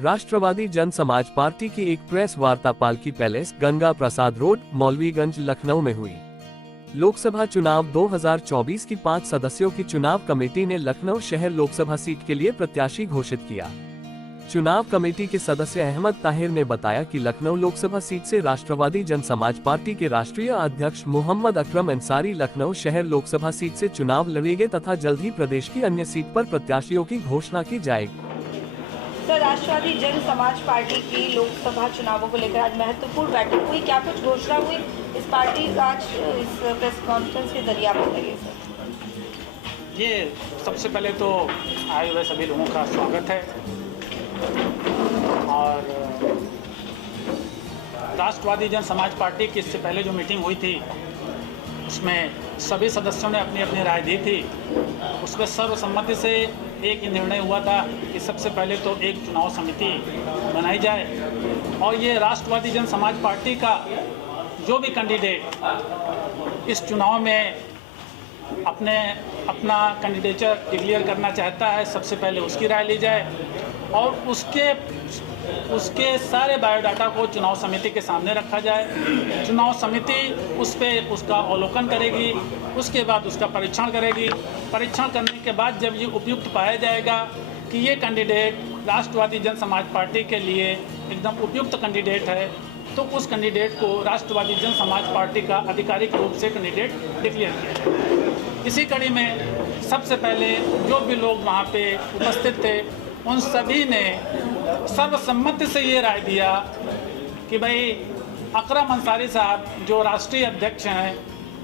राष्ट्रवादी जन समाज पार्टी की एक प्रेस वार्ता पालकी पैलेस, गंगा प्रसाद रोड, मौलवीगंज, लखनऊ में हुई। लोकसभा चुनाव 2024 की 5 सदस्यों की चुनाव कमेटी ने लखनऊ शहर लोकसभा सीट के लिए प्रत्याशी घोषित किया। चुनाव कमेटी के सदस्य अहमद ताहिर ने बताया कि लखनऊ लोकसभा सीट से राष्ट्रवादी जन समाज पार्टी के राष्ट्रीय अध्यक्ष मोहम्मद अकरम अंसारी लखनऊ शहर लोकसभा सीट से चुनाव लड़ेंगे तथा जल्द ही प्रदेश की अन्य सीट पर प्रत्याशियों की घोषणा की जाएगी। सर, राष्ट्रवादी जन समाज पार्टी की लोकसभा चुनावों को लेकर आज महत्वपूर्ण बैठक हुई, क्या कुछ घोषणा हुई इस पार्टी आज इस प्रेस कॉन्फ्रेंस के जरिए आप बताइए सर। ये सबसे पहले तो आए हुए सभी लोगों का स्वागत है और राष्ट्रवादी जन समाज पार्टी की इससे पहले जो मीटिंग हुई थी उसमें सभी सदस्यों ने अपनी अपनी राय दी थी। उसमें सर्वसम्मति से एक ही निर्णय हुआ था कि सबसे पहले तो एक चुनाव समिति बनाई जाए और ये राष्ट्रवादी जन समाज पार्टी का जो भी कैंडिडेट इस चुनाव में अपना कैंडिडेचर डिक्लेयर करना चाहता है, सबसे पहले उसकी राय ली जाए और उसके सारे बायोडाटा को चुनाव समिति के सामने रखा जाए। चुनाव समिति उस पर उसका अवलोकन करेगी, उसके बाद उसका परीक्षण करेगी। परीक्षण करने के बाद जब ये उपयुक्त पाया जाएगा कि ये कैंडिडेट राष्ट्रवादी जन समाज पार्टी के लिए एकदम उपयुक्त कैंडिडेट है, तो उस कैंडिडेट को राष्ट्रवादी जन समाज पार्टी का आधिकारिक रूप से कैंडिडेट डिक्लेयर किया जाए। इसी कड़ी में सबसे पहले जो भी लोग वहाँ पे उपस्थित थे उन सभी ने सर्वसम्मति से ये राय दिया कि भाई अकरम अंसारी साहब जो राष्ट्रीय अध्यक्ष हैं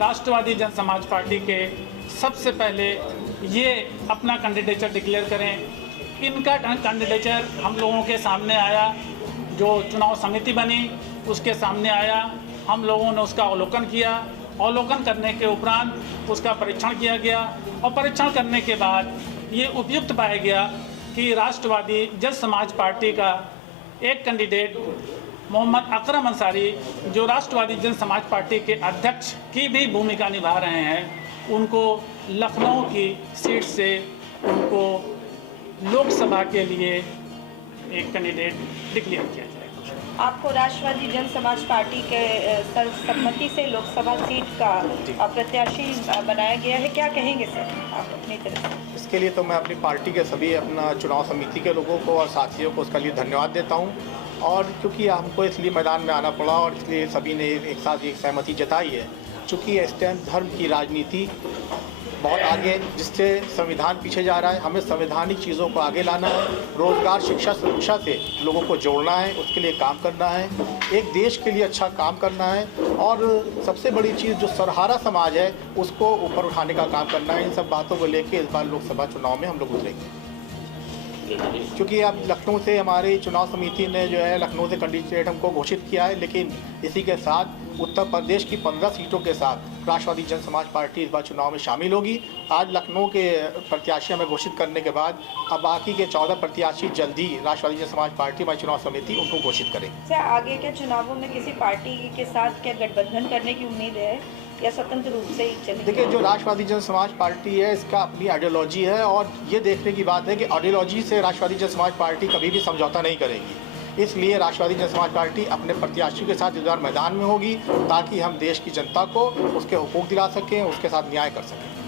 राष्ट्रवादी जन समाज पार्टी के, सबसे पहले ये अपना कैंडिडेचर डिक्लेयर करें। इनका कैंडिडेचर हम लोगों के सामने आया, जो चुनाव समिति बनी उसके सामने आया, हम लोगों ने उसका अवलोकन किया। अवलोकन करने के उपरांत उसका परीक्षण किया गया और परीक्षण करने के बाद ये उपयुक्त पाया गया कि राष्ट्रवादी जन समाज पार्टी का एक कैंडिडेट मोहम्मद अकरम अंसारी जो राष्ट्रवादी जन समाज पार्टी के अध्यक्ष की भी भूमिका निभा रहे हैं, उनको लखनऊ की सीट से उनको लोकसभा के लिए एक कैंडिडेट डिक्लेयर किया जाएगा। आपको राष्ट्रवादी जन समाज पार्टी के सर्वसम्मति से लोकसभा सीट का प्रत्याशी बनाया गया है, क्या कहेंगे सर आप अपनी तरफ से? इसके लिए तो मैं अपनी पार्टी के सभी अपना चुनाव समिति के लोगों को और साथियों को उसके लिए धन्यवाद देता हूं। और क्योंकि हमको इसलिए मैदान में आना पड़ा और इसलिए सभी ने एक साथ एक सहमति जताई है, चूँकि इस टाइम धर्म की राजनीति बहुत आगे, जिससे संविधान पीछे जा रहा है। हमें संवैधानिक चीज़ों को आगे लाना है, रोज़गार, शिक्षा, सुरक्षा से लोगों को जोड़ना है, उसके लिए काम करना है, एक देश के लिए अच्छा काम करना है और सबसे बड़ी चीज़ जो सरहारा समाज है उसको ऊपर उठाने का काम करना है। इन सब बातों को लेके इस बार लोकसभा चुनाव में हम लोग उतरेंगे। क्योंकि अब लखनऊ से हमारी चुनाव समिति ने जो है लखनऊ से कैंडिडेट हमको घोषित किया है, लेकिन इसी के साथ उत्तर प्रदेश की 15 सीटों के साथ राष्ट्रवादी जन समाज पार्टी इस बार चुनाव में शामिल होगी। आज लखनऊ के प्रत्याशी हमें घोषित करने के बाद अब बाकी के 14 प्रत्याशी जल्दी राष्ट्रवादी जन समाज पार्टी हमारी चुनाव समिति उनको घोषित करेगी। क्या आगे के चुनावों में किसी पार्टी के साथ क्या गठबंधन करने की उम्मीद है या स्वतंत्र रूप से ही चलेगी? देखिए, जो राष्ट्रवादी जन समाज पार्टी है इसका अपनी आइडियोलॉजी है और ये देखने की बात है कि आइडियोलॉजी से राष्ट्रवादी जन समाज पार्टी कभी भी समझौता नहीं करेगी। इसलिए राष्ट्रवादी जन समाज पार्टी अपने प्रत्याशी के साथ इस बार मैदान में होगी ताकि हम देश की जनता को उसके हुकूक दिला सकें, उसके साथ न्याय कर सकें।